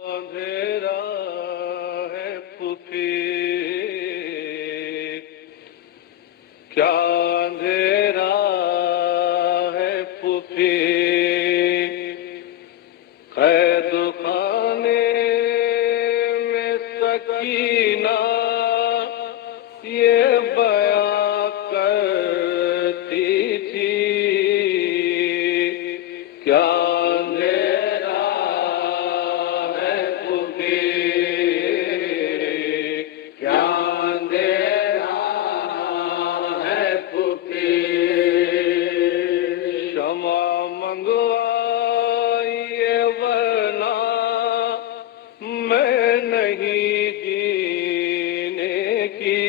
اندھیرا ہے پھوپھی، کیا اندھیرا ہے پھوپھی، قید خانے میں سکینہ یہ بیاں کرتی تھی، کیا اندھیرا ہے پھوپھی، کیا اندھیرا ہے پھوپھی، شمع منگوائیے ورنہ میں نہیں جینے کی،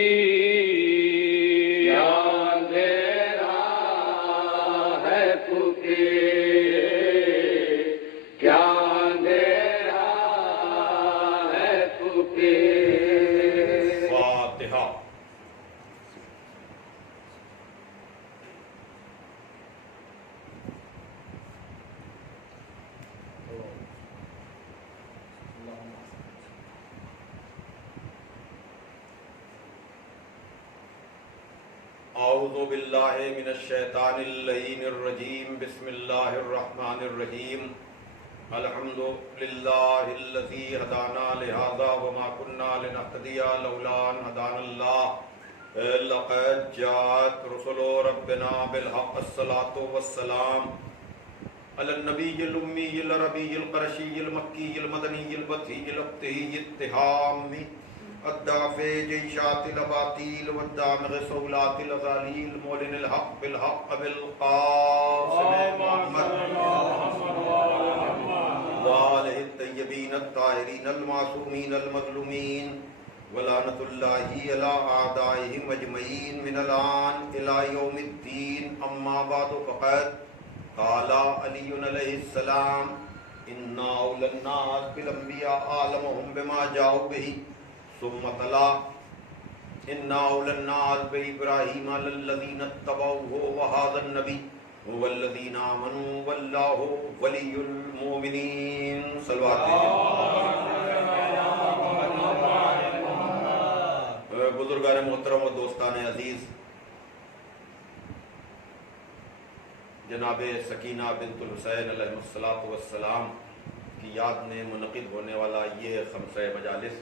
کیا اندھیرا ہے پھوپھی، کیا اندھیرا ہے پھوپھی۔ فاتحہ۔ اعوذ باللہ من الشیطان اللعین الرجیم، بسم اللہ الرحمن الرحیم، الحمد للہ الذی ہدانا لہذا وما كنا لنہتدی لولا ان ہدانا اللہ، لقد جاءت رسل ربنا بالحق، الصلاۃ والسلام علی النبی الامی العربی القرشی المکی المدنی البطحی الابتہی التہامی الدافع جیشات الاباطیل والدامغ صولات الغالیل مولن الحق بالحق بالقاسم محمد وآلہ الطیبین الطاہرین المعصومین المظلومین ولعنت اللہ علی اعدائہم اجمعین من الآن الی یوم الدین، اما بعد فقد قال علی علیہ السلام انا اولی الناس بالانبیاء اعلمهم بما جاؤوا به، ثم تلا انا اولی الناس بابراہیم الذین اتبعوه وهذا النبی والذین آمنوا واللہ ولی المؤمنین۔ صلوات۔ بزرگان محترم و دوستان عزیز، جناب سکینہ بنت الحسین علیہ السلام کی یاد میں منعقد ہونے والا یہ خمسہ مجالس،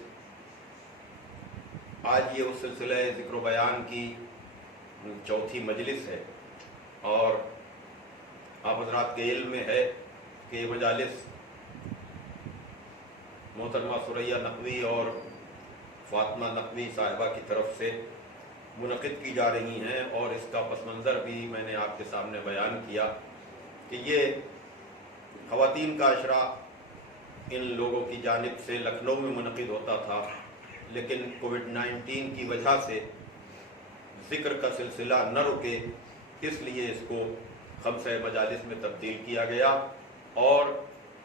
آج یہ اس سلسلہ ذکر و بیان کی چوتھی مجلس ہے، اور آپ حضرات کے علم میں ہے کہ یہ مجالس محترمہ ثریہ نقوی اور فاطمہ نقوی صاحبہ کی طرف سے منعقد کی جا رہی ہیں، اور اس کا پس منظر بھی میں نے آپ کے سامنے بیان کیا کہ یہ خواتین کا عشرہ ان لوگوں کی جانب سے لکھنؤ میں منعقد ہوتا تھا، لیکن کووڈ-19 کی وجہ سے ذکر کا سلسلہ نہ رکے، اس لیے اس کو خمسہ مجالس میں تبدیل کیا گیا، اور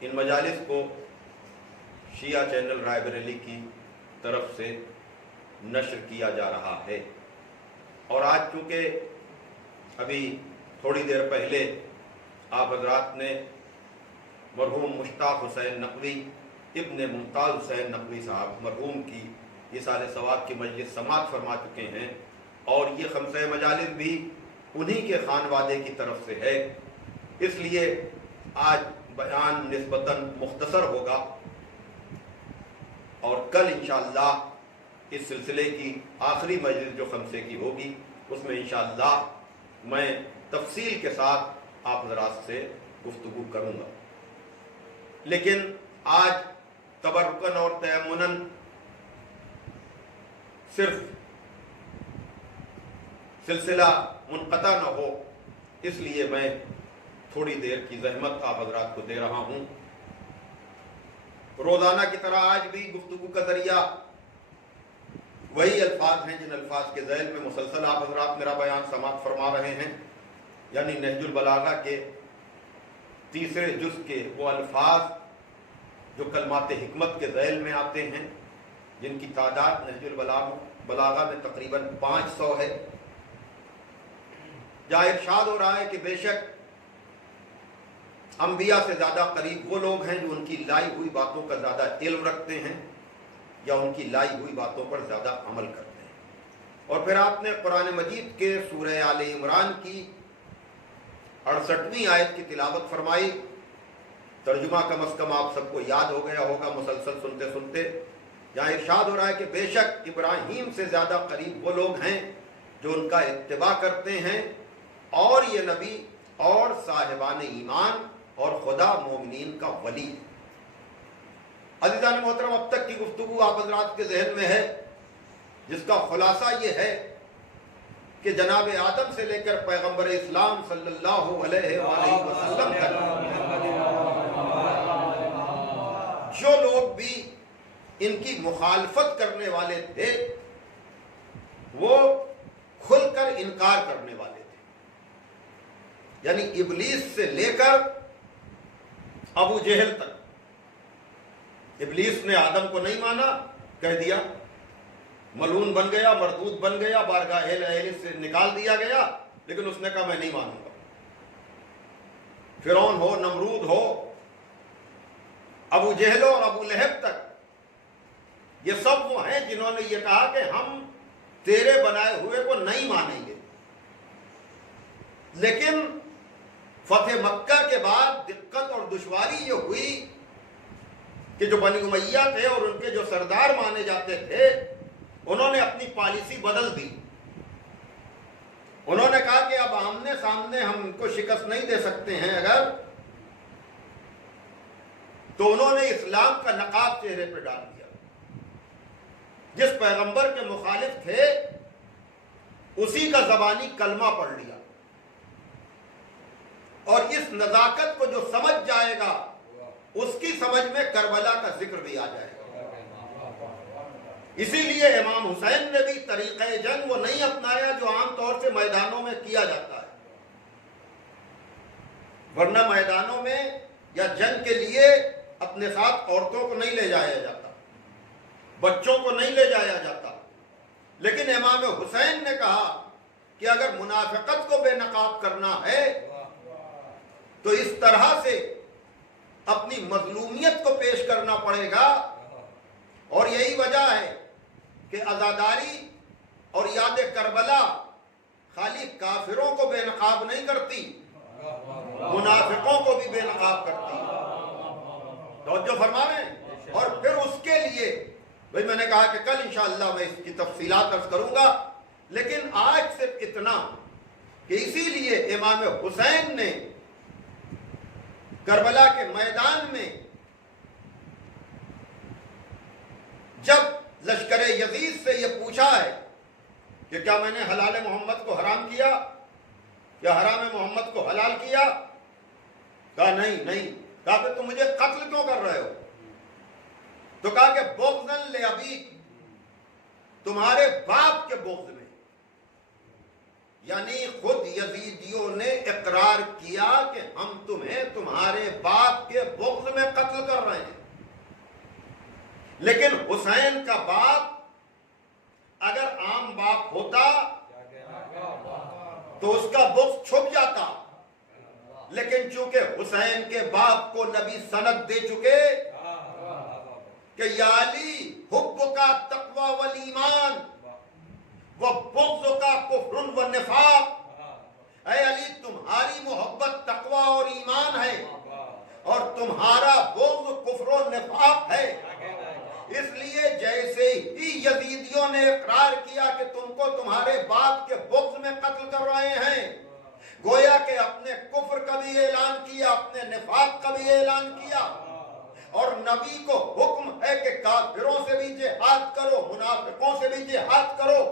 ان مجالس کو شیعہ چینل رائے بریلی کی طرف سے نشر کیا جا رہا ہے۔ اور آج چونکہ ابھی تھوڑی دیر پہلے آپ حضرات نے مرحوم مشتاق حسین نقوی ابن ممتاز حسین نقوی صاحب مرحوم کی یہ سال ثواب کی مجلس سماعت فرما چکے ہیں، اور یہ خمسہ مجالس بھی انہی کے خانوادے کی طرف سے ہے، اس لیے آج بیان نسبتاً مختصر ہوگا، اور کل انشاءاللہ اس سلسلے کی آخری مجلس جو خمسے کی ہوگی اس میں انشاءاللہ میں تفصیل کے ساتھ آپ حضرات سے گفتگو کروں گا، لیکن آج تبرکاً اور تیمناً صرف سلسلہ منقطع نہ ہو، اس لیے میں تھوڑی دیر کی زحمت آپ حضرات کو دے رہا ہوں۔ روزانہ کی طرح آج بھی گفتگو کا ذریعہ وہی الفاظ ہیں جن الفاظ کے ذیل میں مسلسل آپ حضرات میرا بیان سماعت فرما رہے ہیں، یعنی نہج البلاغہ کے تیسرے جز کے وہ الفاظ جو کلمات حکمت کے ذیل میں آتے ہیں، جن کی تعداد نہج البلاغہ میں تقریباً 500 ہے، جہاں ارشاد ہو رہا ہے کہ بے شک انبیاء سے زیادہ قریب وہ لوگ ہیں جو ان کی لائی ہوئی باتوں کا زیادہ علم رکھتے ہیں یا ان کی لائی ہوئی باتوں پر زیادہ عمل کرتے ہیں۔ اور پھر آپ نے قرآن مجید کے سورہ آل عمران کی 68ویں آیت کی تلاوت فرمائی، ترجمہ کم از کم آپ سب کو یاد ہو گیا ہوگا مسلسل سنتے سنتے، جہاں ارشاد ہو رہا ہے کہ بے شک ابراہیم سے زیادہ قریب وہ لوگ ہیں جو ان کا اتباع کرتے ہیں، اور یہ نبی اور صاحبان ایمان اور خدا مومنین کا ولی ہے۔ عزیزان محترم، اب تک کی گفتگو آپ حضرات کے ذہن میں ہے، جس کا خلاصہ یہ ہے کہ جناب آدم سے لے کر پیغمبر اسلام صلی اللہ علیہ وآلہ وسلم تک جو لوگ بھی ان کی مخالفت کرنے والے تھے وہ کھل کر انکار کرنے والے تھے، یعنی ابلیس سے لے کر ابو جہل تک۔ ابلیس نے آدم کو نہیں مانا، کہہ دیا ملعون بن گیا، مردود بن گیا، بارگاہ الہی سے نکال دیا گیا، لیکن اس نے کہا میں نہیں مانوں گا۔ فرعون ہو، نمرود ہو، ابو جہل اور ابو لہب تک، یہ سب وہ ہیں جنہوں نے یہ کہا کہ ہم تیرے بنائے ہوئے کو نہیں مانیں گے۔ لیکن فتح مکہ کے بعد دقت اور دشواری یہ ہوئی کہ جو بنی امیہ تھے اور ان کے جو سردار مانے جاتے تھے، انہوں نے اپنی پالیسی بدل دی۔ انہوں نے کہا کہ اب آمنے سامنے ہم ان کو شکست نہیں دے سکتے ہیں اگر، تو انہوں نے اسلام کا نقاب چہرے پہ ڈال دیا۔ جس پیغمبر کے مخالف تھے اسی کا زبانی کلمہ پڑھ لیا، اور اس نزاکت کو جو سمجھ جائے گا اس کی سمجھ میں کربلا کا ذکر بھی آ جائے گا۔ اسی لیے امام حسین نے بھی طریقہ جنگ وہ نہیں اپنایا جو عام طور سے میدانوں میں کیا جاتا ہے، ورنہ میدانوں میں یا جنگ کے لیے اپنے ساتھ عورتوں کو نہیں لے جایا جاتا، بچوں کو نہیں لے جایا جاتا۔ لیکن امام حسین نے کہا کہ اگر منافقت کو بے نقاب کرنا ہے تو اس طرح سے اپنی مظلومیت کو پیش کرنا پڑے گا، اور یہی وجہ ہے کہ عزاداری اور یاد کربلا خالی کافروں کو بے نقاب نہیں کرتی، منافقوں کو بھی بے نقاب کرتی۔ توجہ فرما رہے ہیں؟ اور پھر اس کے لیے بھئی میں نے کہا کہ کل انشاءاللہ میں اس کی تفصیلات عرض کروں گا، لیکن آج صرف اتنا کہ اسی لیے امام حسین نے کربلا کے میدان میں جب لشکر یزید سے یہ پوچھا ہے کہ کیا میں نے حلال محمد کو حرام کیا، کیا حرام محمد کو حلال کیا، کہا نہیں۔ کہا کہ تم مجھے قتل کیوں کر رہے ہو؟ تو کہا کہ بغضاً لأبیک، تمہارے باپ کے بغض میں، یعنی خود یزیدیوں نے اقرار کیا کہ ہم تمہیں تمہارے باپ کے بغض میں قتل کر رہے ہیں۔ لیکن حسین کا باپ اگر عام باپ ہوتا تو اس کا بغض چھپ جاتا، لیکن چونکہ حسین کے باپ کو نبی سند دے چکے کہ یا علی حبک تقوی والایمان وبغضک کفر و نفاق، اے علی تمہاری محبت تقوی اور ایمان ہے اور تمہارا بغض کفر و نفاق ہے۔ اس لیے جیسے ہی یزیدیوں نے اقرار کیا کہ تم کو تمہارے باپ کے بغض میں قتل کر رہے ہیں، گویا کہ اپنے کفر کا بھی اعلان کیا، اپنے نفاق کا بھی اعلان کیا، اور نبی کو حکم ہے کہ کافروں سے بھی جہاد کرو، منافقوں سے بھی جہاد کرو،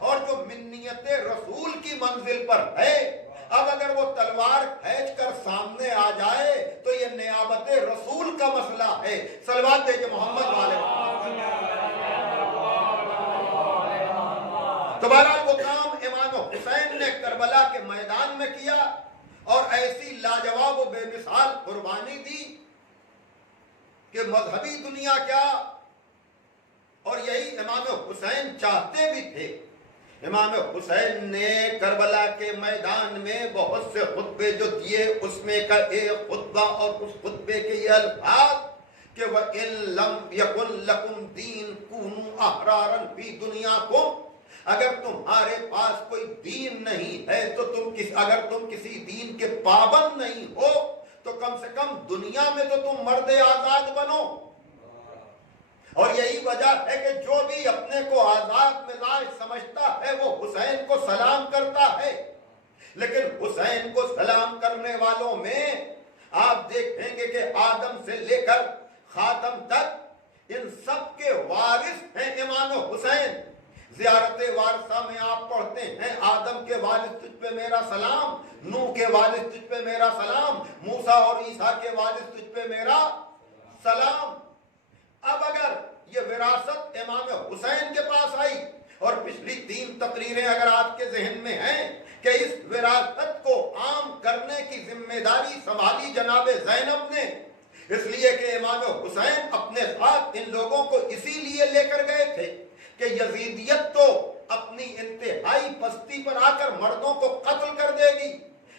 اور جو منیت رسول کی منزل پر ہے اب اگر وہ تلوار کھینچ کر سامنے آ جائے تو یہ نیابت رسول کا مسئلہ ہے۔ صلوات دیجئے محمد والے۔ تو بہرحال وہ کام امام حسین نے کربلا کے میدان میں کیا اور ایسی لاجواب و بے مثال قربانی دی کہ مذہبی دنیا کیا، اور یہی امام حسین چاہتے بھی تھے امام حسین نے کربلا کے میدان میں بہت سے خطبے جو دیے، اس میں کا ایک خطبہ اور اس خطبے کے یہ الفاظ کہ وَإِن لَمْ يَكُنْ لَكُمْ دِينٌ كُونُوا أَحْرَارًا فِي دُنْيَاكُمْ، اگر تمہارے پاس کوئی دین نہیں ہے تو اگر تم کسی دین کے پابند نہیں ہو تو کم سے کم دنیا میں تو تم مرد آزاد بنو۔ اور یہی وجہ ہے کہ جو بھی اپنے کو آزاد مزاج سمجھتا ہے وہ حسین کو سلام کرتا ہے، لیکن حسین کو سلام کرنے والوں میں آپ دیکھیں گے کہ آدم سے لے کر خاتم تک ان سب کے وارث ہیں امام حسین۔ زیارت وارثہ میں آپ پڑھتے ہیں آدم کے والد تجھ پہ میرا سلام، نوح کے والد تجھ پہ میرا سلام، موسیٰ اور عیسیٰ کے والد تجھ پہ میرا سلام۔ اب اگر یہ وراثت امام حسین کے پاس آئی، اور پچھلی 3 تقریریں اگر آپ کے ذہن میں ہیں کہ اس وراثت کو عام کرنے کی ذمہ داری سنبھالی جناب زینب نے، اس لیے کہ امام حسین اپنے ساتھ ان لوگوں کو اسی لیے لے کر گئے تھے کہ یزیدیت تو اپنی انتہائی پستی پر آ کر مردوں کو قتل کر دے گی،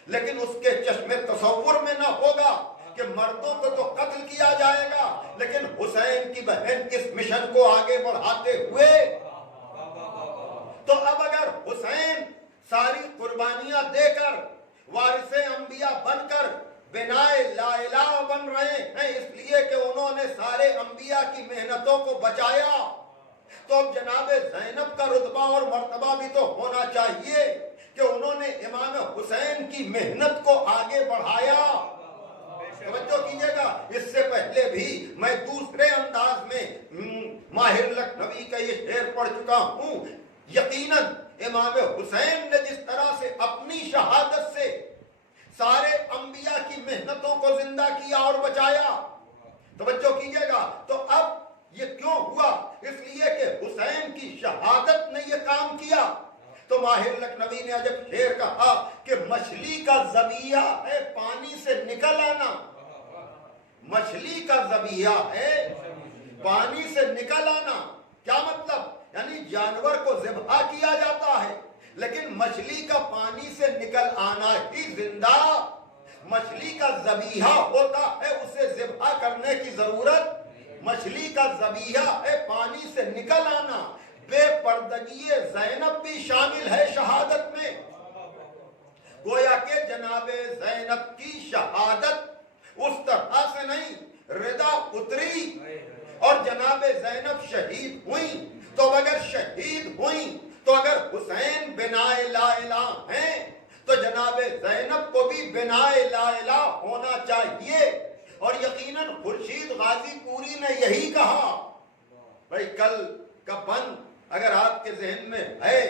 لیکن اس کے چشم تصور میں نہ ہوگا کہ مردوں کو تو قتل کیا جائے گا، لیکن حسین کی بہن اس مشن کو آگے بڑھاتے ہوئے تو اب اگر حسین ساری قربانیاں دے کر وارث انبیاء بن کر بنائے لا الہ بن رہے ہیں اس لیے کہ انہوں نے سارے انبیاء کی محنتوں کو بچایا، تو اب جناب زینب کا رتبہ اور مرتبہ بھی تو ہونا چاہیے کہ انہوں نے امام حسین کی محنت کو آگے بڑھایا۔ توجہ کیجئے گا، اس سے پہلے بھی میں دوسرے انداز میں ماہر لکھنوی کا یہ شعر پڑھ چکا ہوں۔ یقیناً امام حسین نے جس طرح سے اپنی شہادت سے سارے انبیاء کی محنتوں کو زندہ کیا اور بچایا، توجہ کیجئے گا، تو اب یہ کیوں ہوا؟ اس لیے کہ حسین کی شہادت نے یہ کام کیا۔ تو ماہر لکھنوی نے عجب شعر کہا کہ مچھلی کا ذبیحہ ہے پانی سے نکل آنا، مچھلی کا ذبیحہ ہے پانی سے نکل آنا، کیا مطلب؟ یعنی جانور کو ذبح کیا جاتا ہے لیکن مچھلی کا پانی سے نکل آنا ہی زندہ، مچھلی کا ذبیحہ ہوتا ہے، اسے ذبح کرنے کی ضرورت، مچھلی کا ذبیحہ ہے پانی سے نکل آنا۔ بے پردگی زینب بھی شامل ہے شہادت میں، گویا کہ جناب زینب کی شہادت اس طرح سے نہیں، رضا اتری اور جناب زینب شہید ہوئی، تو اگر شہید ہوئی تو اگر حسین بنائے لا الہ ہیں تو جناب زینب کو بھی بنائے لا الہ ہونا چاہیے۔ اور یقیناً خورشید غازی پوری نے یہی کہا۔ بھائی کل کا بند اگر آپ کے ذہن میں ہے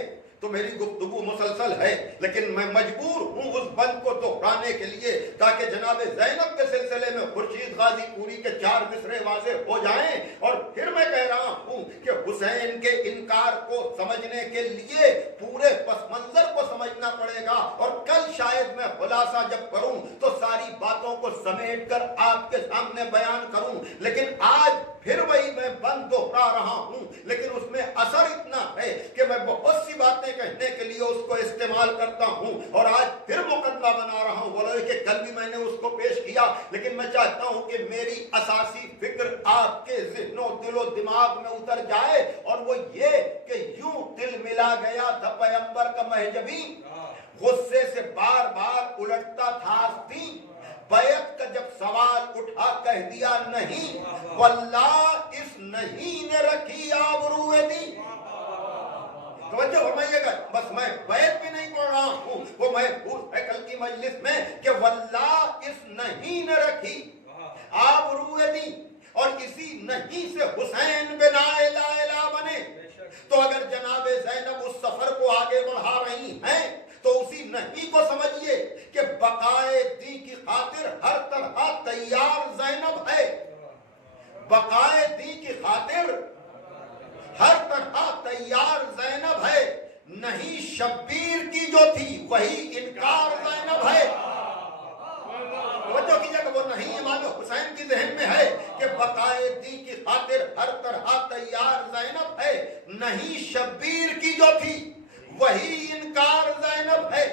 تو میری گفتگو مسلسل ہے، لیکن میں مجبور ہوں اس بند کو دہرانے کے لیے تاکہ جناب زینب کے سلسلے میں خورشید غازی پوری کے 4 مصرے واضح ہو جائیں۔ اور پھر میں کہہ رہا ہوں کہ حسین کے انکار کو سمجھنے کے لیے پورے پس منظر کو سمجھنا پڑے گا، اور کل شاید میں خلاصہ جب کروں تو ساری باتوں کو سمیٹ کر آپ کے سامنے بیان کروں، لیکن آج پھر وہی میں بند دہرا رہا ہوں، لیکن اس میں اثر اتنا ہے کہ میں بہت سی باتیں کہنے کے لیے اس کو استعمال کرتا ہوں، اور آج پھر مقدمہ بنا رہا ہوں، بولے کہ کل بھی میں نے اس کو پیش کیا، لیکن میں چاہتا ہوں کہ میری اساسی فکر آپ کے ذہن و دل و دماغ میں اتر جائے، اور وہ یہ کہ یوں دل ملا گیا تھا پیغمبر کا مہجبی، غصے سے بار بار الٹتا تھا آستین، بیعت کا جب سوال اٹھا کہہ دیا نہیں، واللہ اس نہیں نے رکھی آبروئے دی۔ توجہ فرمائیے گا، بس میں بیعت بھی نہیں پڑھ رہا ہوں، وہ محفوظ ہے کل کی مجلس میں کہ واللہ اس نہیں نے رکھی آبروئے دی، اور اسی نہیں سے حسین بنائے لا الہ بنے۔ تو اگر جناب زینب اس سفر کو آگے بڑھا رہی ہیں تو اسی نہیں کو سمجھیے کہ بقائے دی کی خاطر ہر طرح تیار زینب ہے، بقائے دی کی خاطر ہر طرح تیار زینب ہے، نہیں شبیر کی جو تھی وہی انکار زینب ہے۔ توجہ کیجئے کہ وہ نہیں امام حسین کی ذہن میں ہے کہ بقائے دی کی خاطر ہر طرح تیار زینب ہے، نہیں شبیر کی جو تھی وہی انکار زینب ہے.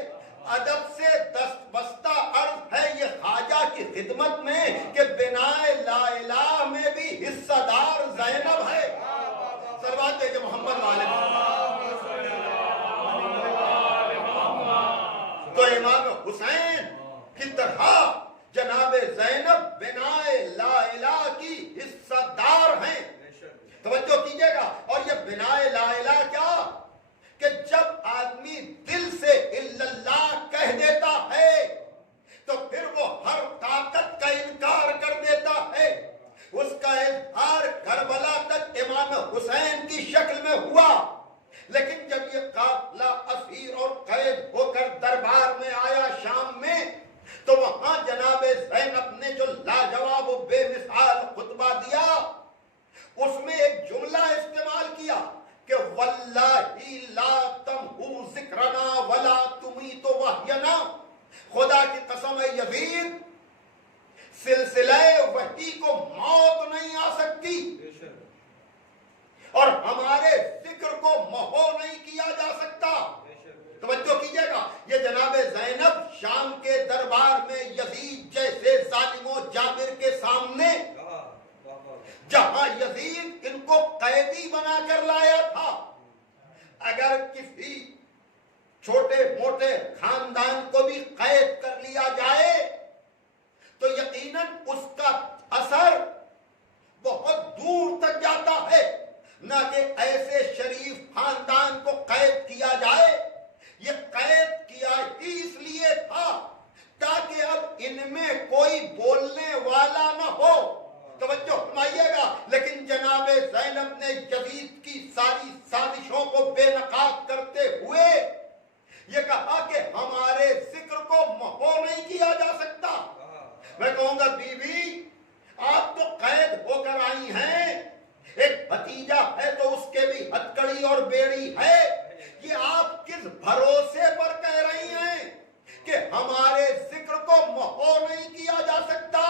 ادب سے دست بستہ عرض ہے یہ خواجہ کی خدمت میں کہ بنائے لا الہ میں بھی حصہ دار زینب ہے. صلوات ہے کہ محمد والے تو امام حسین کی طرح جناب زینب بنائے لا الہ کی حصہ دار ہیں. توجہ کیجئے گا. اور یہ بنائے لا الہ کیا کہ جب آدمی دل سے الا اللہ کہہ دیتا ہے تو پھر وہ ہر طاقت کا انکار کر دیتا ہے. اس کا اظہار کربلا تک امام حسین کی شکل میں ہوا. لیکن جب یہ قافلہ اسیر اور قید ہو کر دربار میں آیا شام میں تو وہاں جناب زینب نے جو لاجواب و بے مثال خطبہ دیا اس میں ایک جملہ استعمال کیا کہ واللہ لا تمحو ذکرنا ولا تمیت وحینا. خدا کی قسم ہے یزید سلسلہ وحی کو موت نہیں آ سکتی اور ہمارے ذکر کو محو نہیں کیا جا سکتا. توجہ کیجئے گا. یہ جناب زینب شام کے دربار میں یزید جیسے ظالم و جابر کے سامنے جہاں یزید ان کو قیدی بنا کر لایا تھا, اگر کسی چھوٹے موٹے خاندان کو بھی قید کر لیا جائے تو یقیناً اس کا اثر بہت دور تک جاتا ہے. نہ کہ ایسے شریف خاندان کو قید کیا جائے. یہ قید کیا ہی اس لیے تھا تاکہ اب ان میں کوئی بولنے والا نہ ہو. توجہ فرمائیے گا. لیکن جناب زینب نے یزید کی ساری سازشوں کو بے نقاب کرتے ہوئے یہ کہا کہ ہمارے ذکر کو محو نہیں کیا جا سکتا. میں کہوں گا بیوی آپ تو قید ہو کر آئی ہیں, ایک بھتیجا ہے تو اس کے بھی ہتکڑی اور بیڑی ہے. یہ آپ کس بھروسے پر کہہ رہی ہیں کہ ہمارے ذکر کو محو نہیں کیا جا سکتا.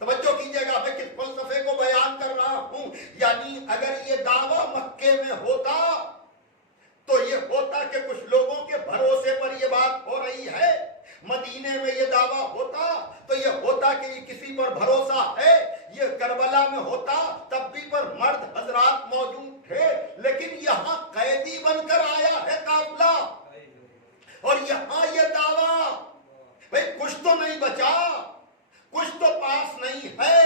توجہ کیجئے گا میں کس فلسفے کو بیان کر رہا ہوں. یعنی اگر یہ دعویٰ مکے میں ہوتا تو یہ ہوتا کہ کچھ لوگوں کے بھروسے پر یہ بات ہو رہی ہے. مدینے میں یہ دعویٰ ہوتا تو یہ ہوتا کہ یہ کسی پر بھروسہ ہے. یہ کربلا میں ہوتا تب بھی پر مرد حضرات موجود تھے. لیکن یہاں قیدی بن کر آیا ہے قافلہ اور یہاں یہ دعویٰ. بھئی کچھ تو نہیں بچا, کچھ تو پاس نہیں ہے.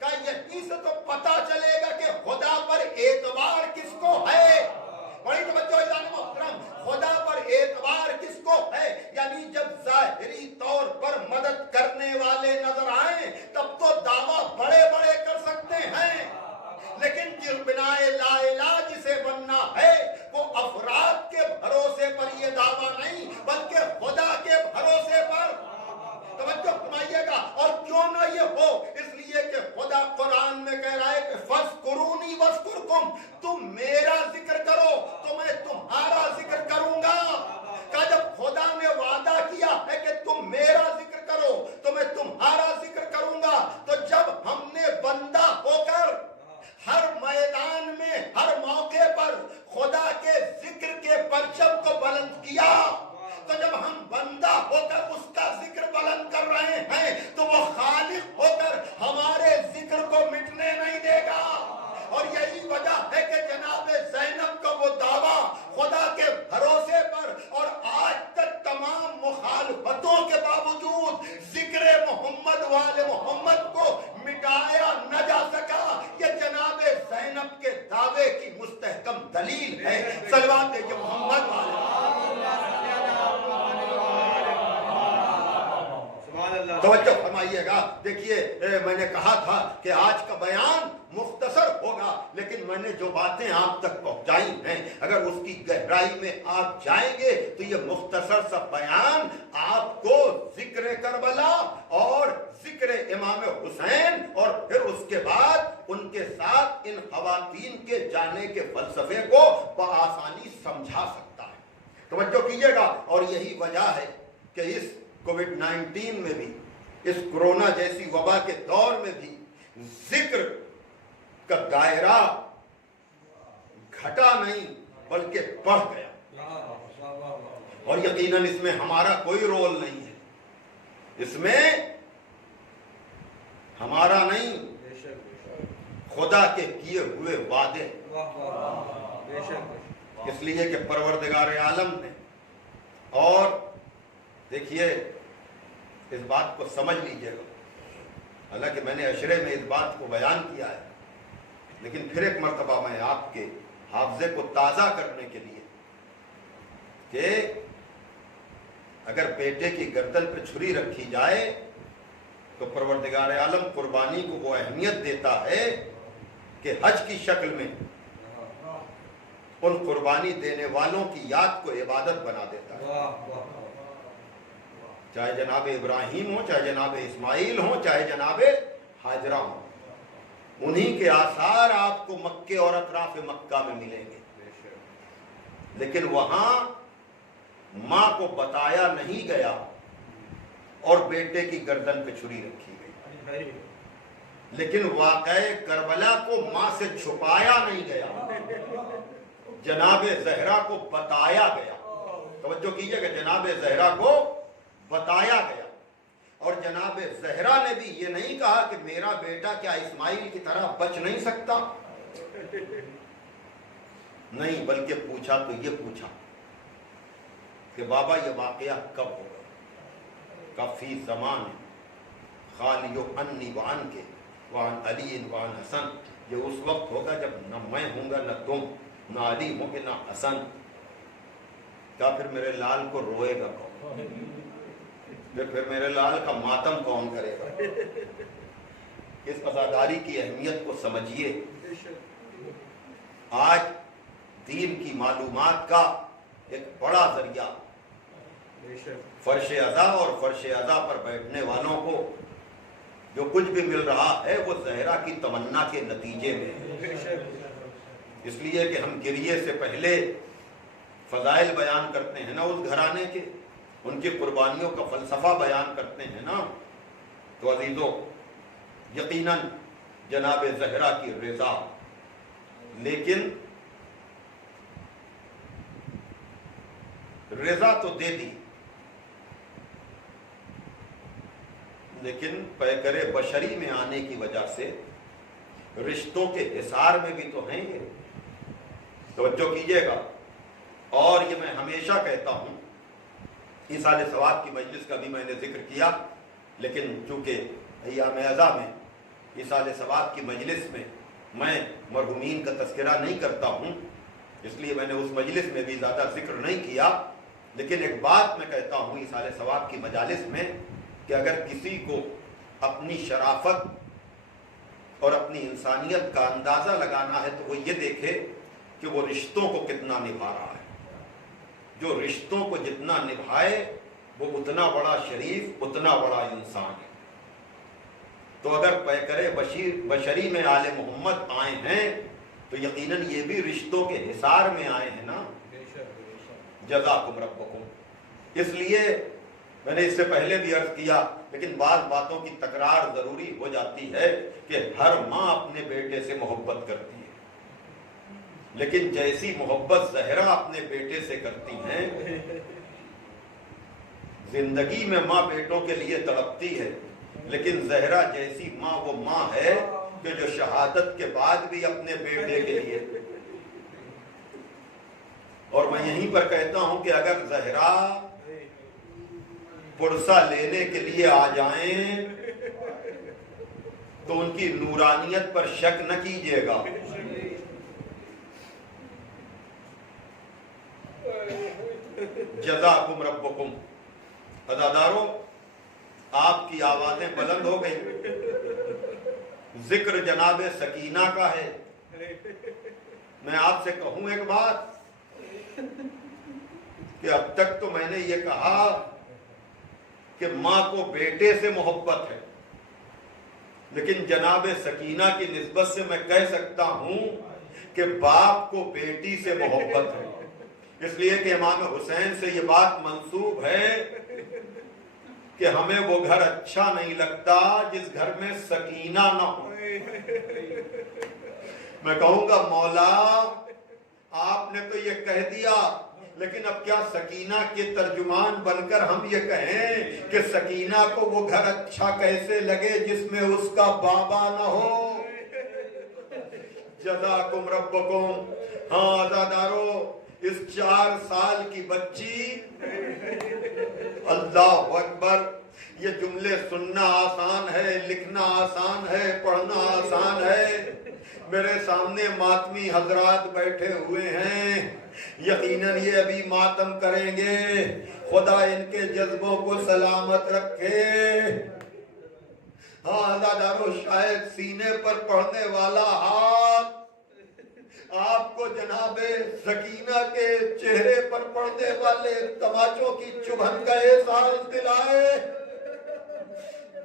کہ یہیں سے تو پتا چلے گا کہ خدا پر اعتبار کس کو ہے. بڑی توجہ اعزاز محترم, خدا پر اعتبار کس کو ہے. یعنی جب ظاہری طور پر مدد کرنے والے نظر آئیں تب تو دعویٰ بڑے بڑے کر سکتے ہیں. لیکن جس بنائے لا الہ جسے بننا ہے وہ افراد کے بھروسے پر یہ دعویٰ نہیں بلکہ خدا کے بھروسے پر. توجہ فرمائیے گا. اور کیوں نہ یہ ہو, اس لیے کہ خدا قرآن میں کہہ رہا ہے کہ فَاذْكُرُونِي وَاذْكُرْكُمْ, تم میرا ذکر کرو تو میں تمہارا ذکر کروں گا. کہ جب خدا نے وعدہ کیا ہے کہ تم میرا ذکر کرو تو میں تمہارا ذکر کروں گا, تو جب ہم نے بندہ ہو کر ہر میدان میں ہر موقع پر خدا کے ذکر کے پرچم کو بلند کیا, تو جب ہم بندہ ہو کر اس کا ذکر بلند کر رہے ہیں تو وہ خالق ہو کر ہمارے ذکر کو مٹنے نہیں دے گا. اور یہی وجہ ہے کہ جناب زینب کا وہ دعویٰ خدا کے بھروسے پر اور آج تک تمام مخالفتوں کے باوجود ذکر محمد والے محمد کو مٹایا نہ جا سکا. یہ جناب زینب کے دعوے کی مستحکم دلیل ہے. صلوات ہے کہ محمد والے. توجہ فرمائیے گا. دیکھیے میں نے کہا تھا کہ آج کا بیان مختصر ہوگا لیکن میں نے جو باتیں آپ تک پہنچائی ہیں اگر اس کی گہرائی میں آپ جائیں گے تو یہ مختصر سا بیان آپ کو ذکر کربلا اور ذکر امام حسین اور پھر اس کے بعد ان کے ساتھ ان خواتین کے جانے کے فلسفے کو بآسانی سمجھا سکتا ہے. توجہ کیجئے گا. اور یہی وجہ ہے کہ اس کووڈ-19 میں بھی, اس کرونا جیسی وبا کے دور میں بھی ذکر کا دائرہ گھٹا نہیں بلکہ بڑھ گیا. اور یقیناً اس میں ہمارا کوئی رول نہیں ہے، اس میں ہمارا نہیں، خدا کے کیے ہوئے وعدے، اس لیے کہ پروردگار عالم نے، اور دیکھیے اس بات کو سمجھ لیجئے گا، حالانکہ میں نے عشرے میں اس بات کو بیان کیا ہے، لیکن پھر ایک مرتبہ میں آپ کے حافظے کو تازہ کرنے کے لیے، کہ اگر بیٹے کی گردن پہ چھری رکھی جائے تو پروردگار عالم قربانی کو وہ اہمیت دیتا ہے کہ حج کی شکل میں ان قربانی دینے والوں کی یاد کو عبادت بنا دیتا ہے، چاہے جناب ابراہیم ہو، چاہے جناب اسماعیل ہو، چاہے جناب ہاجرہ ہو، انہی کے آثار آپ کو مکے اور اطراف مکہ میں ملیں گے، لیکن وہاں ماں کو بتایا نہیں گیا اور بیٹے کی گردن پہ چھری رکھی گئی، لیکن واقعہ کربلا کو ماں سے چھپایا نہیں گیا، جناب زہرا کو بتایا گیا، توجہ کیجئے کہ جناب زہرا کو بتایا گیا، اور جناب زہرا نے بھی یہ نہیں کہا کہ میرا بیٹا کیا اسماعیل کی طرح بچ نہیں سکتا، نہیں، بلکہ پوچھا تو یہ پوچھا کہ بابا یہ واقعہ کب ہوگا؟ کفی زمان خالیو انی وان کے وان علی وان حسن، یہ اس وقت ہوگا جب نہ میں ہوں گا، نہ تم، نہ علی ہوں گے، نہ حسن، کیا پھر میرے لال کو روئے گا کون؟ پھر میرے لال کا ماتم کون کرے گا؟ اس عزاداری کی اہمیت کو سمجھیے۔ آج دین کی معلومات کا ایک بڑا ذریعہ فرش عزا اور فرش عزا پر بیٹھنے والوں کو جو کچھ بھی مل رہا ہے وہ زہرا کی تمنا کے نتیجے میں ہے، اس لیے کہ ہم گریے سے پہلے فضائل بیان کرتے ہیں نا اس گھرانے کے، ان کی قربانیوں کا فلسفہ بیان کرتے ہیں نا، تو عزیزو یقیناً جناب زہرا کی رضا، لیکن رضا تو دے دی، لیکن پیکر بشری میں آنے کی وجہ سے رشتوں کے حصار میں بھی تو ہیں یہ، توجہ کیجئے گا۔ اور یہ میں ہمیشہ کہتا ہوں، ایصال ثواب کی مجلس کا بھی میں نے ذکر کیا، لیکن چونکہ ایام عزا میں ایصال ثواب کی مجلس میں مرحومین کا تذکرہ نہیں کرتا ہوں، اس لیے میں نے اس مجلس میں بھی زیادہ ذکر نہیں کیا، لیکن ایک بات میں کہتا ہوں ایصال ثواب کی مجالس میں، کہ اگر کسی کو اپنی شرافت اور اپنی انسانیت کا اندازہ لگانا ہے تو وہ یہ دیکھے کہ وہ رشتوں کو کتنا نبھا رہا ہے، جو رشتوں کو جتنا نبھائے وہ اتنا بڑا شریف، اتنا بڑا انسان ہے۔ تو اگر پیکر بشری میں آل محمد آئے ہیں تو یقیناً یہ بھی رشتوں کے حصار میں آئے ہیں نا، جزاکم ربکم۔ اس لیے میں نے اس سے پہلے بھی عرض کیا، لیکن بعض باتوں کی تکرار ضروری ہو جاتی ہے کہ ہر ماں اپنے بیٹے سے محبت کرتی ہے، لیکن جیسی محبت زہرا اپنے بیٹے سے کرتی ہیں، زندگی میں ماں بیٹوں کے لیے تڑپتی ہے، لیکن زہرا جیسی ماں وہ ماں ہے کہ جو شہادت کے بعد بھی اپنے بیٹے کے لیے۔ اور میں یہیں پر کہتا ہوں کہ اگر زہرا پرسہ لینے کے لیے آ جائیں تو ان کی نورانیت پر شک نہ کیجیے گا، جزاکم ربکم۔ عزادارو آپ کی آوازیں بلند ہو گئی، ذکر جناب سکینہ کا ہے۔ میں آپ سے کہوں ایک بات کہ اب تک تو میں نے یہ کہا کہ ماں کو بیٹے سے محبت ہے، لیکن جناب سکینہ کی نسبت سے میں کہہ سکتا ہوں کہ باپ کو بیٹی سے محبت ہے، اس لیے کہ امام حسین سے یہ بات منسوب ہے کہ ہمیں وہ گھر اچھا نہیں لگتا جس گھر میں سکینہ نہ ہو۔ میں کہوں گا مولا آپ نے تو یہ کہہ دیا، لیکن اب کیا سکینہ کے ترجمان بن کر ہم یہ کہیں کہ سکینہ کو وہ گھر اچھا کیسے لگے جس میں اس کا بابا نہ ہو؟ جزاکم ربکم۔ ہاں عزادارو، اس 4 سال کی بچی، اللہ اکبر، یہ جملے سننا آسان ہے، لکھنا آسان ہے، پڑھنا آسان ہے۔ میرے سامنے ماتمی حضرات بیٹھے ہوئے ہیں، یقیناً یہ ابھی ماتم کریں گے، خدا ان کے جذبوں کو سلامت رکھے۔ ہاں عزادارو، شاید سینے پر پڑھنے والا ہاتھ آپ کو جناب سکینہ کے چہرے پر پڑنے والے تماچوں کی چبھن کا احساس دلائے۔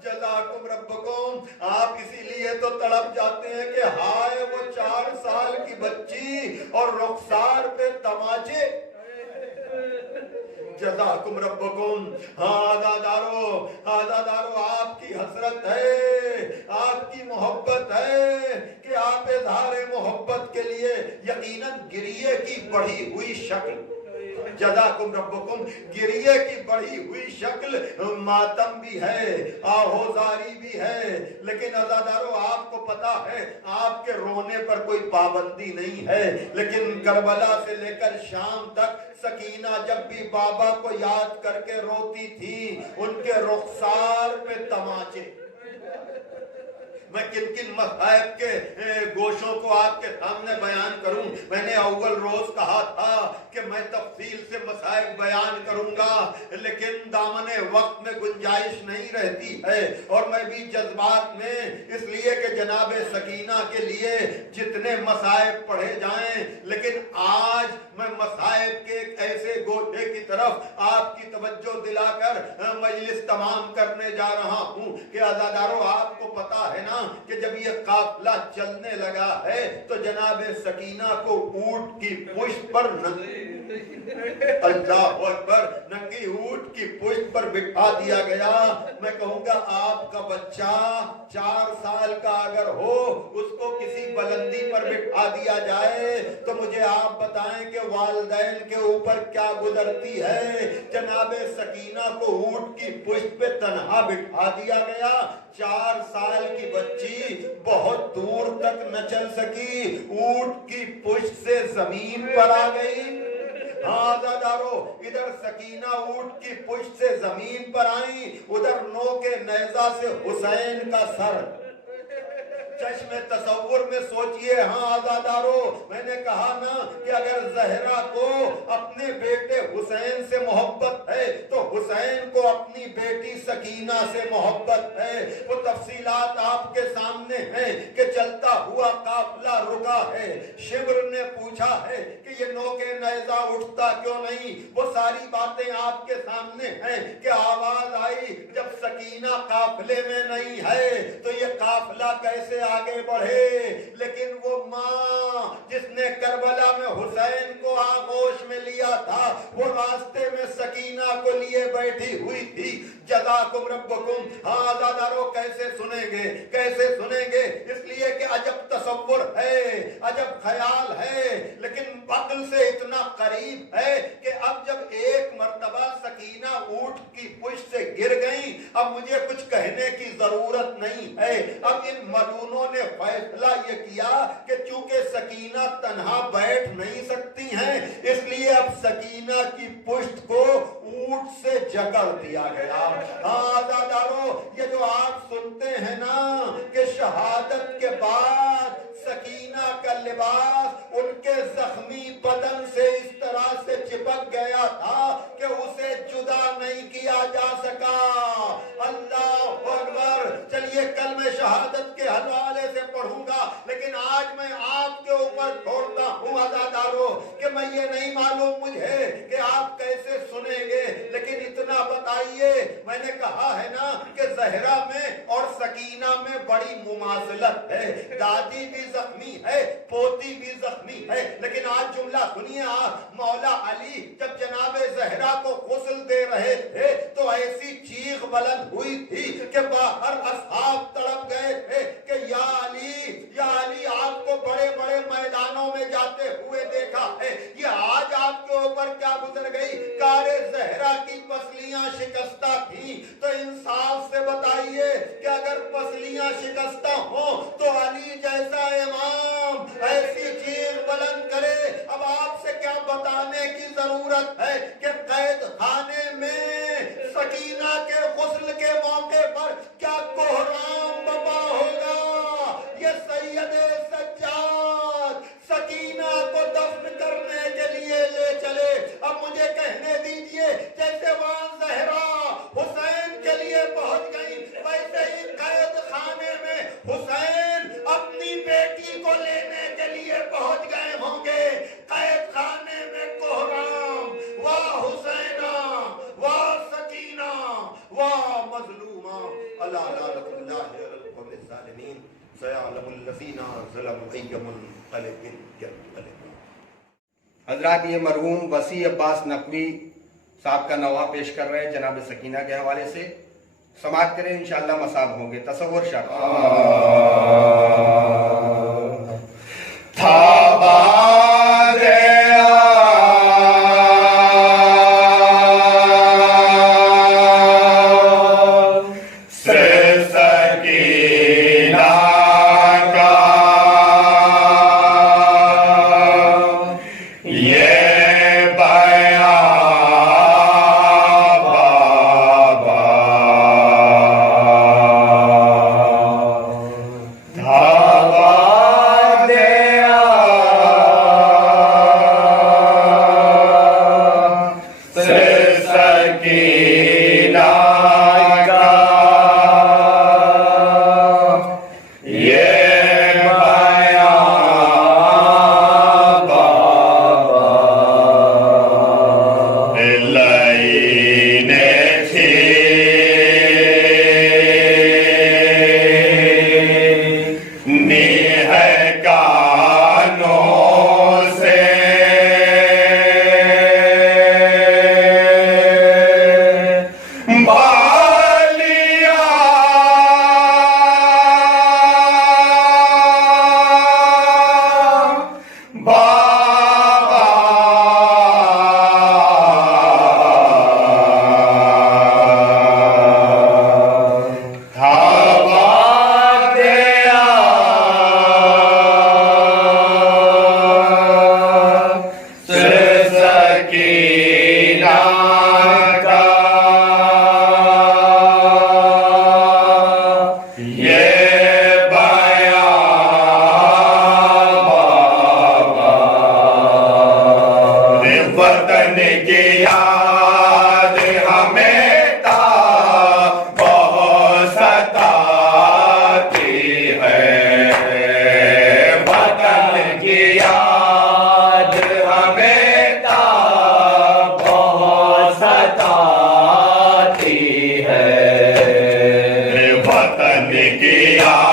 جزاکم ربکم۔ آپ اسی لیے تو تڑپ جاتے ہیں کہ ہائے وہ 4 سال کی بچی اور رخسار پہ تماچے۔ جزاکم ربکم۔ ہاں عزادارو، آپ کی حسرت ہے، آپ کی محبت ہے کہ آپ اظہار محبت کے لیے یقیناً گریے کی بڑھی ہوئی شکل، جزاکم ربکم، گریے کی بڑھی ہوئی شکل ماتم بھی ہے، آہوزاری بھی ہے، لیکن عزادارو آپ کو پتا ہے آپ کے رونے پر کوئی پابندی نہیں ہے، لیکن کربلا سے لے کر شام تک سکینہ جب بھی بابا کو یاد کر کے روتی تھی، ان کے رخسار پہ تماچے۔ میں کن کن مصائب کے گوشوں کو آپ کے سامنے بیان کروں؟ میں نے اول روز کہا تھا کہ میں تفصیل سے مصائب بیان کروں گا، لیکن دامن وقت میں گنجائش نہیں رہتی ہے، اور میں بھی جذبات میں، اس لیے کہ جناب سکینہ کے لیے جتنے مصائب پڑھے جائیں، لیکن آج میں مصائب کے ایک ایسے گوشے کی طرف آپ کی توجہ دلا کر مجلس تمام کرنے جا رہا ہوں کہ عزادارو آپ کو پتا ہے نا کہ جب یہ قافلہ چلنے لگا ہے تو جناب سکینہ کو اونٹ کی پشت پر اللہ اکبر، ننگی اونٹ کی پشت پر بٹھا دیا گیا۔ میں کہوں گا آپ کا بچہ 4 سال کا اگر ہو، اس کو کسی بلندی پر بٹھا دیا جائے تو مجھے آپ بتائیں کہ والدین کے اوپر کیا گزرتی ہے۔ جناب سکینہ کو اونٹ کی پشت پہ تنہا بٹھا دیا گیا، 4 سال کی بچی بہت دور تک نہ چل سکی، اونٹ کی پشت سے زمین پر آ گئی۔ ہاں عزادارو، ادھر سکینہ اونٹ کی پشت سے زمین پر آئیں، ادھر نو کے نیزہ سے حسین کا سر۔ چشم تصور میں سوچئے۔ ہاں عزادارو، میں نے کہا نا کہ اگر زہرا کو اپنے بیٹے حسین سے محبت ہے تو حسین کو اپنی بیٹی سکینہ سے محبت ہے۔ وہ تفصیلات آپ کے سامنے ہیں کہ چلتا ہوا قافلہ رکا ہے، شبر نے پوچھا ہے کہ یہ نو کے نیزہ اٹھتا کیوں نہیں، وہ ساری باتیں آپ کے سامنے ہیں کہ آواز آئی جب سکینہ قافلے میں نہیں ہے تو یہ قافلہ کیسے آگے بڑھے۔ لیکن وہ ماں جس نے کربلا میں حسین کو آغوش میں لیا تھا، وہ راستے میں سکینہ کو لیے بیٹھی ہوئی تھی۔ جزاکم ربکم۔ ہاں عزادارو، کیسے سنیں گے، کیسے سنیں گے؟ اس لیے کہ عجب تصور ہے، عجب خیال ہے، لیکن عقل سے اتنا قریب ہے کہ اب جب ایک مرتبہ سکینہ اونٹ کی پشت سے گر گئی، اب مجھے کچھ کہنے کی ضرورت نہیں ہے۔ اب ان ملونوں نے فیصلہ یہ کیا کہ چونکہ سکینہ تنہا بیٹھ نہیں سکتی ہیں، اس لیے اب سکینہ کی پشت کو اونٹ سے جکڑ دیا گیا۔ ہاں عزادارو، یہ جو آپ سنتے ہیں نا کہ شہادت کے بعد سکینہ کا لباس ان کے زخمی بدن سے اس طرح سے چپک گیا تھا کہ اسے جدا نہیں کیا جا سکا۔ اللہ اکبر۔ چلیے کل میں شہادت کے حوالے سے پڑھوں گا، لیکن آج میں آپ کے اوپر چھوڑتا ہوں عزادارو کہ میں یہ نہیں معلوم مجھے کہ آپ کیسے سنیں گے، لیکن اتنا بتائیے، میں نے کہا ہے نا کہ زہرا میں اور سکینہ میں بڑی مماثلت ہے، دادی بھی زخمی ہے، پوتی بھی زخمی ہے، لیکن آج جملہ سنیے آپ، مولا علی جب جناب زہرا کو غسل دے رہے تھے تو ایسی چیخ بلند ہوئی تھی کہ باہر اصحاب تڑپ گئے تھے کہ یا علی آپ کو بڑے بڑے میدانوں میں جاتے ہوئے دیکھا ہے، یہ آج آپ کے اوپر کیا شکستہ تھی تو انصاف سے بتائیے کہ اگر پسلیاں شکستہ ہوں تو علی جیسا امام ایسی چیخ بلند کرے. اب آپ سے کیا بتانے کی ضرورت ہے کہ قید خانے میں سکینہ کے غسل کے موقع پر کیا کوہرام بپا ہوگا. یہ سید سجاد سکینہ کو دفن کرنے کے لیے لے چلے. اب مجھے کہنے دیجئے جیسے وہاں زہرا حسین کے لیے پہنچ گئی ویسے ہی قید خانے میں حسین اپنی بیٹی کو لینے کے لیے پہنچ گئے ہوں گے. قید خانے میں کوہرام واہ حسینہ واہ سکینہ واہ مظلومہ الا لعنت اللہ علی القوم الظالمین سیعلم الذین ظلموا ای منقلب ینقلبون. حضرات یہ مرحوم وسیع عباس نقوی صاحب کا نوحہ پیش کر رہے ہیں جناب سکینہ کے حوالے سے. سماعت کریں انشاءاللہ مصاب ہوں گے. تصور شرط تھا باد سے سکینہ کا یہ بیان بابا کی